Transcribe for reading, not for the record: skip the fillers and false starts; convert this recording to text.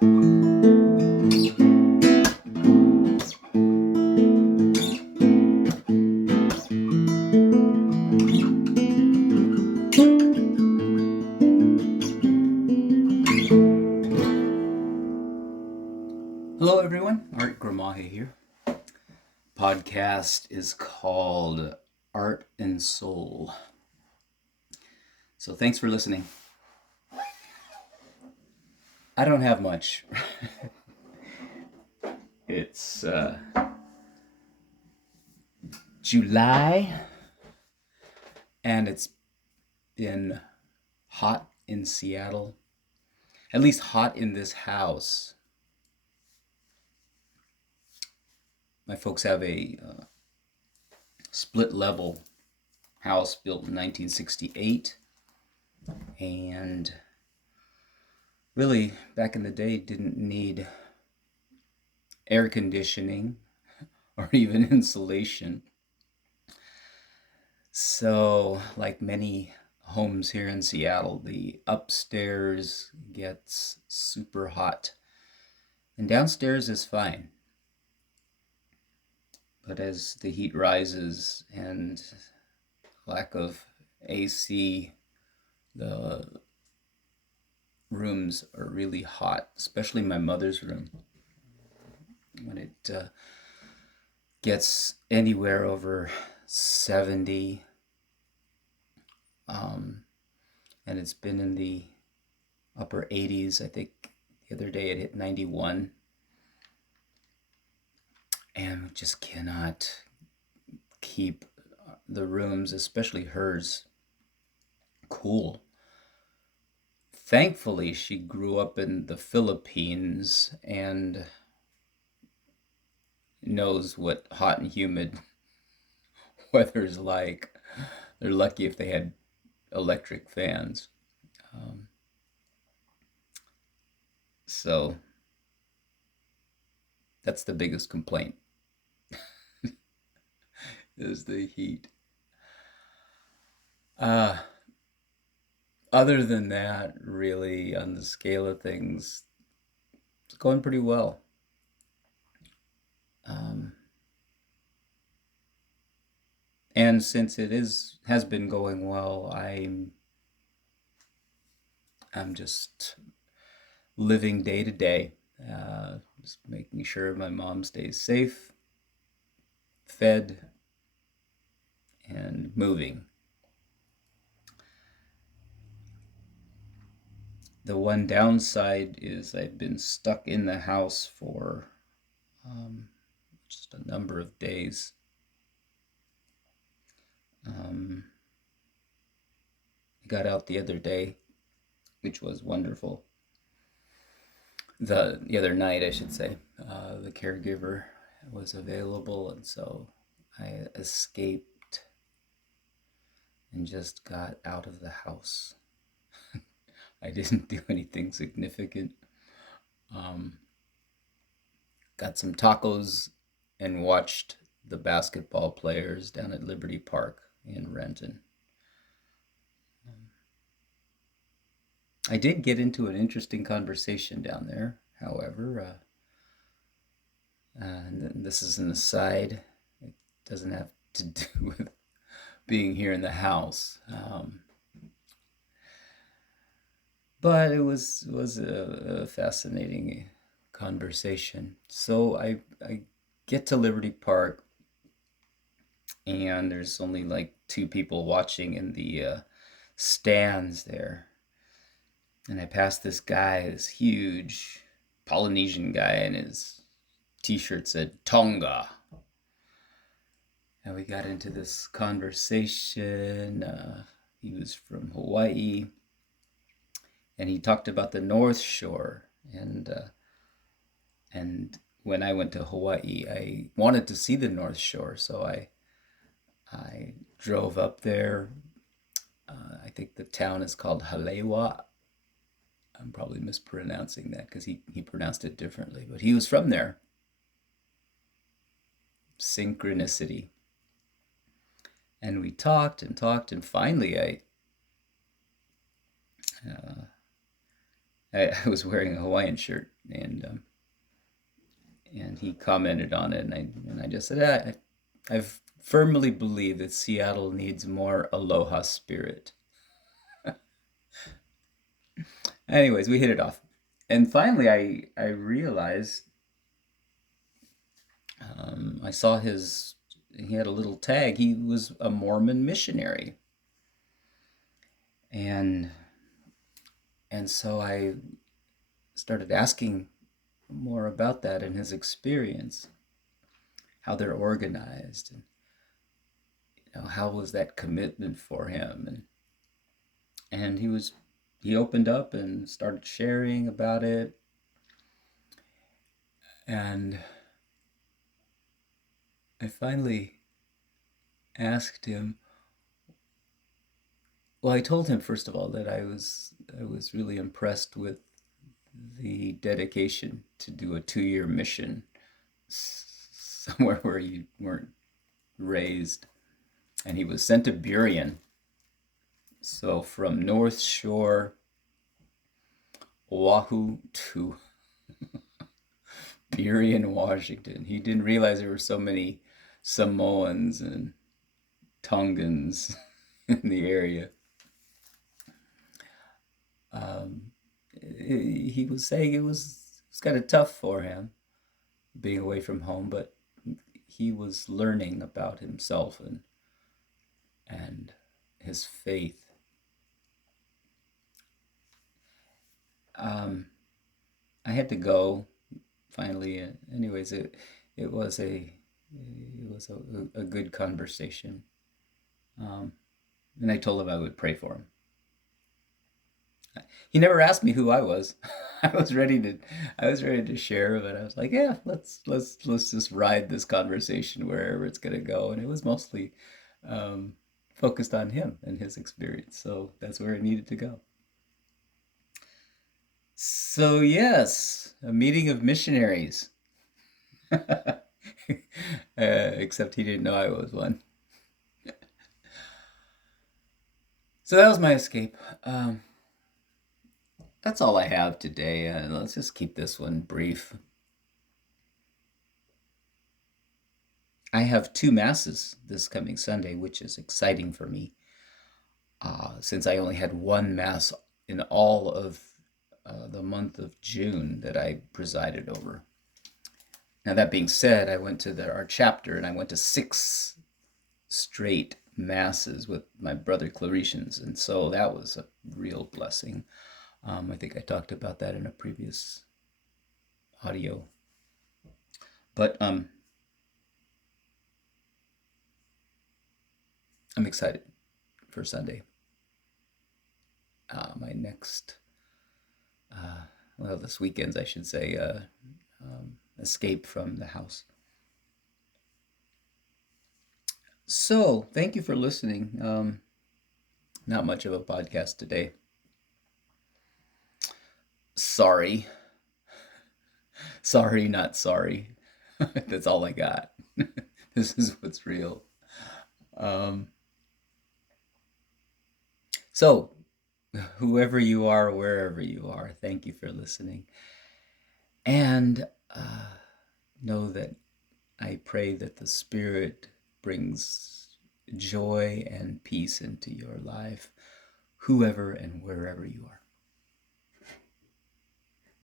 Hello, everyone. Art Gramaje here. Podcast is called Art and Soul. So thanks for listening. I don't have much. It's July, and it's been hot in Seattle. At least hot in this house. My folks have a split level house built in 1968, and really back in the day didn't need air conditioning or even insulation. So, like many homes here in Seattle, the upstairs gets super hot, and downstairs is fine. But as the heat rises and lack of AC, the rooms are really hot, especially my mother's room. When it gets anywhere over 70, and it's been in the upper 80s. I think the other day it hit 91, and we just cannot keep the rooms, especially hers, cool. Thankfully, she grew up in the Philippines and knows what hot and humid weather's like. They're lucky if they had electric fans. So that's the biggest complaint is the heat. Uh, Other than that, really, on the scale of things, it's going pretty well. Um, and since it has been going well, I'm just living day to day, just making sure my mom stays safe, fed, and moving. The one downside is I've been stuck in the house for just a number of days. I got out the other day, which was wonderful. The other night, I should say, the caregiver was available, and so I escaped and just got out of the house. I didn't do anything significant. Got some tacos and watched the basketball players down at Liberty Park in Renton. I did get into an interesting conversation down there, however, and this is an aside. It doesn't have to do with being here in the house, but it was a fascinating conversation. So I get to Liberty Park, and there's only like two people watching in the stands there. And I passed this guy, this huge Polynesian guy, and his t-shirt said Tonga. And we got into this conversation. He was from Hawaii, and he talked about the North Shore. And when I went to Hawaii, I wanted to see the North Shore, so I drove up there. I think the town is called Halewa. I'm probably mispronouncing that because he pronounced it differently, but he was from there. Synchronicity. And we talked and talked, and finally I I was wearing a Hawaiian shirt, and he commented on it, and I just said, I firmly believe that Seattle needs more aloha spirit. Anyways, we hit it off, and finally, I realized I saw his. He had a little tag. He was a Mormon missionary, and so I started asking more about that and his experience, how they're organized, and how was that commitment for him, and he opened up and started sharing about it, and I finally asked him. Well, I told him first of all that I was really impressed with the dedication to do a 2 year mission somewhere where you weren't raised, and he was sent to Burien. So from North Shore, Oahu to Burien, Washington. He didn't realize there were so many Samoans and Tongans in the area. Um, he was saying it was kind of tough for him being away from home, but he was learning about himself and his faith. Um, I had to go finally. Anyways, it was a good conversation, um, and I told him I would pray for him. He never asked me who I was. I was ready to I was ready to share, but I was like, yeah, let's just ride this conversation wherever it's gonna go. And it was mostly um, focused on him and his experience. So that's where it needed to go. So yes, a meeting of missionaries. Except he didn't know I was one. So that was my escape. That's all I have today. Let's just keep this one brief. I have two masses this coming Sunday, which is exciting for me, since I only had one mass in all of the month of June that I presided over. Now, that being said, I went to our chapter and I went to 6 straight masses with my brother Claretians, and so that was a real blessing. I think I talked about that in a previous audio. But I'm excited for Sunday. My next, well, this weekend's, I should say, escape from the house. So, thank you for listening. Not much of a podcast today. Sorry. Sorry, not sorry. That's all I got. This is what's real. Um, so, whoever you are, wherever you are, thank you for listening. And know that I pray that the Spirit brings joy and peace into your life, whoever and wherever you are.